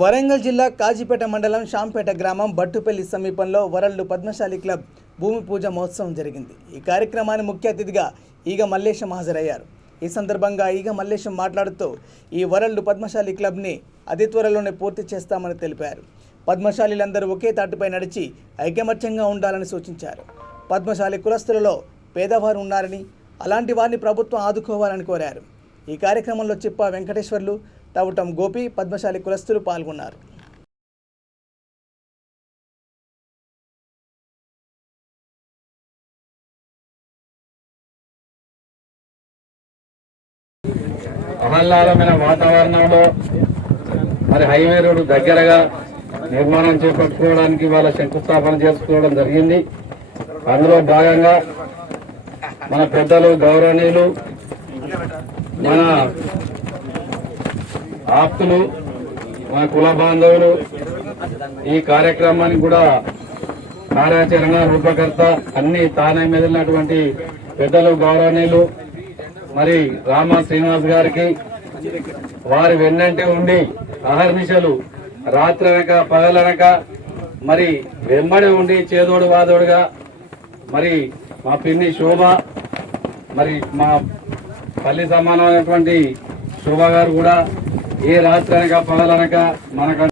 వరంగల్ జిల్లా కాజీపేట మండలం షాంపేట గ్రామం బట్టుపల్లి సమీపంలో వరల్డ్ పద్మశాలి క్లబ్ భూమి పూజ మహోత్సవం జరిగింది। ఈ కార్యక్రమానికి ముఖ్య అతిథిగా ఈగ మల్లేశం హాజరయ్యారు। ఈ సందర్భంగా ఈగ మల్లేశం మాట్లాడుతూ ఈ వరల్డ్ పద్మశాలి క్లబ్ని అతి త్వరలోనే పూర్తి చేస్తామని తెలిపారు। పద్మశాలీలందరూ ఒకే తాటిపై నడిచి ఐకమత్యంగా ఉండాలని సూచించారు। పద్మశాలి కులస్తులలో పేదవారు ఉన్నారని అలాంటి వారిని ప్రభుత్వం ఆదుకోవాలని కోరారు। ఈ కార్యక్రమంలో చిప్ప వెంకటేశ్వర్లు, తవటం గోపి, పద్మశాలి కులస్తులు పాల్గొన్నారు। ఆహ్లాదమైన వాతావరణంలో మరి హైవే రోడ్డు దగ్గరగా నిర్మాణం చేపట్టుకోవడానికి వాళ్ళ శంకుస్థాపన చేసుకోవడం జరిగింది। అందులో భాగంగా మన పెద్దలు గౌరవనీయులు, మన ఆప్తులు, మన కుల బాంధవులు ఈ కార్యక్రమానికి కూడా కార్యాచరణ రూపకర్త అన్ని తానే మెదిలినటువంటి పెద్దలు గౌరవనీయులు మరి రామ శ్రీనివాస్ గారికి, వారి వెన్నంటే ఉండి అహర్నిశలు రాత్రనక పగలనక మరి వెంబడి ఉండి చేదోడు వాదోడుగా మరి మా పిన్ని శోభ, మరి మా పల్లి సమానమైనటువంటి శోభ గారు కూడా ఏ రాత్రనక పగలనక మనకు